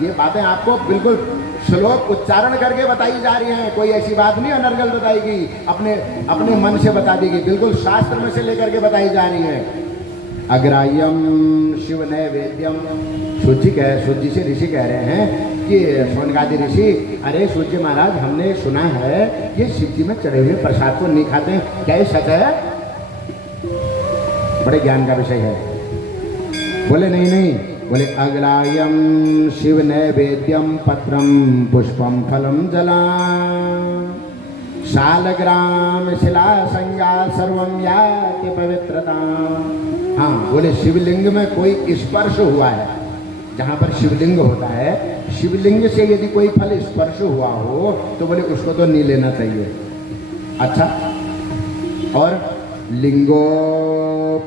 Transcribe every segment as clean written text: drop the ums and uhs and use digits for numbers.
ये बातें आपको बिल्कुल श्लोक उच्चारण करके बताई जा रही हैं, कोई ऐसी बात नहीं अनर्गल बताएगी, अपने अपने मन से बता देगी, बिल्कुल शास्त्र में से लेकर के बताई जा रही है। अग्राह्यम शिव नैवेद्यम, सूजी से ऋषि कह रहे हैं कि शौनकादि ऋषि, अरे सूर्य महाराज हमने सुना है कि शिव जी में चढ़े हुए प्रसाद को नहीं खाते हैं, क्या ये सच है? बड़े ज्ञान का विषय है। बोले नहीं नहीं, बोले अग्राह्यम शिव नैवेद्यम पत्रम पुष्पम फलम जला शालग्राम शिला संज्ञा सर्वम याति पवित्रता। हाँ, बोले शिवलिंग में कोई स्पर्श हुआ है, जहाँ पर शिवलिंग होता है, शिवलिंग से यदि कोई फल स्पर्श हुआ हो तो बोले उसको तो नहीं लेना चाहिए। अच्छा, और लिंगो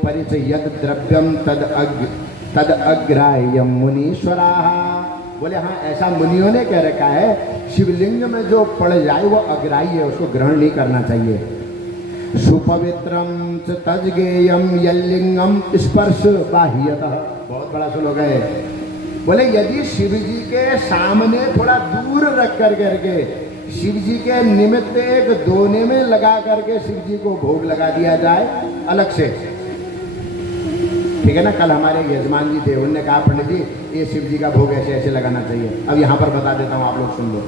परिचयत द्रव्यम तद अग्राह्यम मुनीश्वरा। बोले हाँ, ऐसा मुनियों ने कह रखा है, शिवलिंग में जो पड़ जाए वो अग्राह्य है, उसको ग्रहण नहीं करना चाहिए। सुपवित्रम च तज्ञेयम यल्लिंगम स्पर्श बाह्यतः, बहुत बड़ा श्लोक है। बोले यदि शिव जी के सामने थोड़ा दूर रख करके शिव जी के निमित्त एक दोने में लगा करके शिव जी को भोग लगा दिया जाए अलग से, ठीक है ना। कल हमारे यजमान जी थे, उन्होंने कहा पंडित जी ये शिव जी का भोग ऐसे ऐसे लगाना चाहिए। अब यहाँ पर बता देता हूँ, आप लोग सुन लो।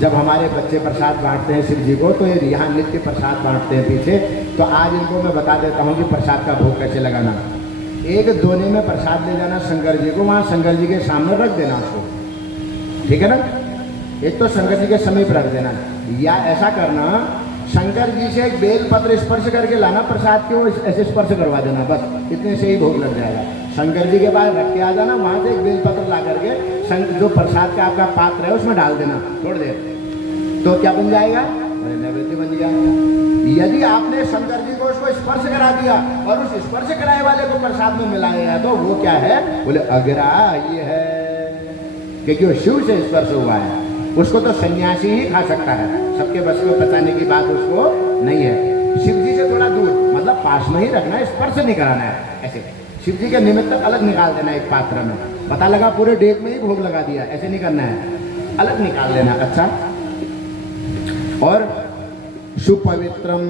जब हमारे बच्चे प्रसाद बांटते हैं शिव जी को, तो ये यहाँ नित्य प्रसाद बांटते हैं पीछे, तो आज इनको मैं बता देता हूँ कि प्रसाद का भोग कैसे लगाना। एक दोने में प्रसाद ले जाना शंकर जी को, वहाँ शंकर जी के सामने रख देना उसको, ठीक है ना। एक तो शंकर जी के समीप रख देना, या ऐसा करना शंकर जी से एक बेल पत्र स्पर्श करके लाना प्रसाद के, वो ऐसे स्पर्श करवा देना, बस इतने से ही भोग लग जाएगा। शंकर जी के पास रख के आ जाना, वहाँ से एक बेल पत्र ला करके जो प्रसाद का आपका पात्र है उसमें डाल देना थोड़ी देर, तो क्या बन जाएगा? अरे नैवेद्य बन गया। यदि आपने शंकर जी को उसको स्पर्श करा दिया और उस स्पर्श कराए वाले को प्रसाद में मिलाया तो वो क्या है? बोले अग्राह्य है, क्योंकि वो शिव से स्पर्श हुआ है। उसको तो सन्यासी ही खा सकता है, सबके बस में पचाने की बात उसको नहीं है। शिव जी से थोड़ा दूर, मतलब पास में ही रखना है, स्पर्श नहीं कराना है। ऐसे शिव जी के निमित्त अलग निकाल देना एक पात्र में, पता लगा पूरे डेक में ही भोग लगा दिया, ऐसे नहीं करना है, अलग निकाल लेना। अच्छा, और सुपवित्रम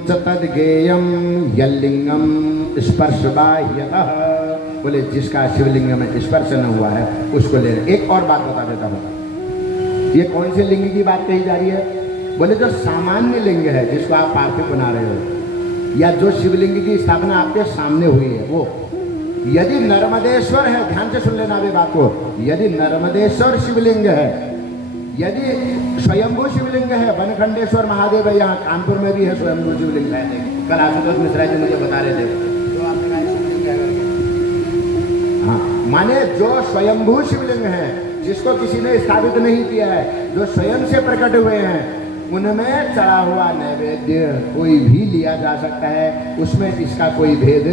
च तद्गेयम यल्लिंगम स्पर्श बाह्यतः। बोले जिसका शिवलिंग में स्पर्श न हुआ है उसको ले। एक और बात बता देता हूँ, ये कौन से लिंग की बात कही जा रही है? बोले जो सामान्य लिंग है जिसको आप पार्थिव बना रहे हो, या जो शिवलिंग की स्थापना आपके सामने हुई है वो, यदि नर्मदेश्वर है, ध्यान से सुन लेना अभी बात को, यदि नर्मदेश्वर शिवलिंग है, यदि स्वयंभू शिवलिंग है, बनखंडेश्वर महादेव है, यहाँ कानपुर में भी है स्वयंभू शिवलिंग है, कल आशुतोष मिश्रा जी मुझे बता रहे थे, तो आपने कहा शिवलिंग है। हाँ, माने जो स्वयंभू शिवलिंग है जिसको किसी ने स्थापित नहीं किया है, जो स्वयं से प्रकट हुए हैं, उनमें चढ़ा हुआ नैवेद्य कोई भी लिया जा सकता है, उसमें इसका कोई भेद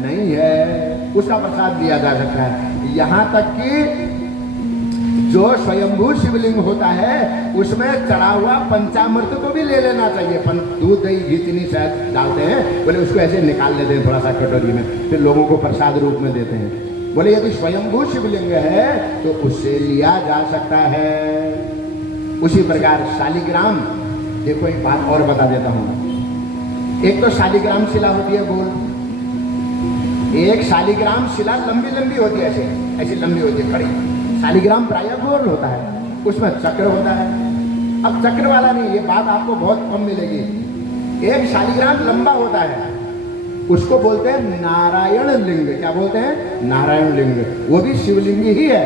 नहीं है, उसका प्रसाद लिया जा सकता है। यहाँ तक कि जो स्वयंभू शिवलिंग होता है उसमें चढ़ा हुआ पंचामृत को भी ले लेना चाहिए। दूध दही घी चीनी शायद डालते हैं, बोले उसको ऐसे निकाल लेते हैं थोड़ा सा कटोरी में, फिर लोगों को प्रसाद रूप में देते हैं। बोले यदि स्वयंभू शिवलिंग है तो उससे लिया जा सकता है। उसी प्रकार शालिग्राम, देखो एक बात और बता देता हूँ, एक तो शालिग्राम शिला होती है गोल, एक शालिग्राम शिला लंबी लंबी होती है, ऐसे ऐसी लंबी होती है खड़ी। शालिग्राम प्रायः गोल होता है, उसमें चक्र होता है। अब चक्र वाला नहीं, ये बात आपको बहुत कम मिलेगी। एक शालिग्राम लंबा होता है, उसको बोलते हैं नारायण लिंग। क्या बोलते हैं? नारायण लिंग। वो भी शिवलिंग ही है,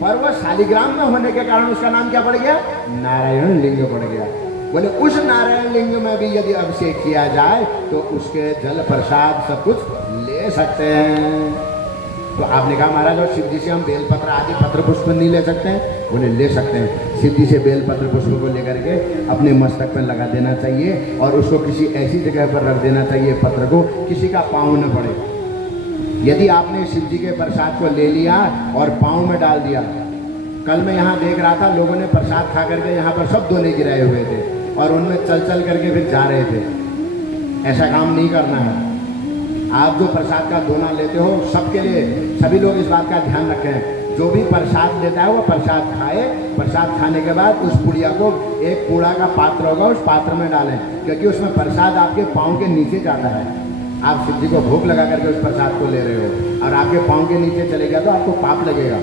पर वह शालिग्राम में होने के कारण उसका नाम क्या पड़ गया? नारायण लिंग पड़ गया। बोले उस नारायण लिंग में भी यदि अभिषेक किया जाए तो उसके जल प्रसाद सब कुछ ले सकते हैं। तो आपने कहा महाराज और शिव जी से हम बेलपत्र आदि पत्र पुष्प नहीं ले सकते हैं? बोले ले सकते हैं। शिव जी से बेलपत्र पुष्प को लेकर के अपने मस्तक पर लगा देना चाहिए और उसको किसी ऐसी जगह पर रख देना चाहिए, पत्र को किसी का पाँव न पड़े। यदि आपने शिव जी के प्रसाद को ले लिया और पाँव में डाल दिया, कल मैं यहाँ देख रहा था लोगों ने प्रसाद खा करके यहाँ पर सब दोने गिराए हुए थे और उनमें चल चल करके फिर जा रहे थे। ऐसा काम नहीं करना है। आप जो प्रसाद का दोना लेते हो सबके लिए, सभी लोग इस बात का ध्यान रखें, जो भी प्रसाद लेता है वो प्रसाद खाए। प्रसाद खाने के बाद उस पुड़िया को एक कूड़ा का पात्र होगा, उस पात्र में डालें, क्योंकि उसमें प्रसाद आपके पाँव के नीचे जाता है। आप शिव जी को भोग लगा करके उस प्रसाद को ले रहे हो और आपके पाँव के नीचे चले गया तो आपको पाप लगेगा।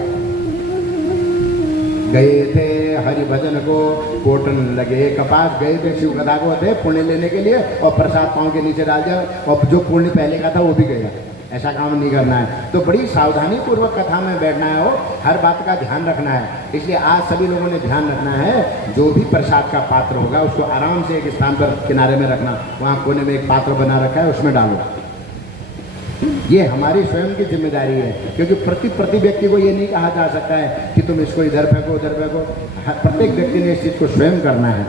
गए थे हरि भजन को कोटन लगे कपास, गए थे शिव कथा को थे पुण्य लेने के लिए और प्रसाद पाँव के नीचे डाल दिया और जो पुण्य पहले का था वो भी गया। ऐसा काम नहीं करना है। तो बड़ी सावधानी पूर्वक कथा में बैठना है, हो हर बात का ध्यान रखना है। इसलिए आज सभी लोगों ने ध्यान रखना है, जो भी प्रसाद का पात्र होगा उसको आराम से एक स्थान पर किनारे में रखना। वहाँ कोने में एक पात्र बना रखा है, उसमें डालो। ये हमारी स्वयं की जिम्मेदारी है, क्योंकि प्रति व्यक्ति को ये नहीं कहा जा सकता है कि तुम इसको इधर फेंको उधर फेंको। प्रत्येक व्यक्ति ने इस चीज़ को स्वयं करना है।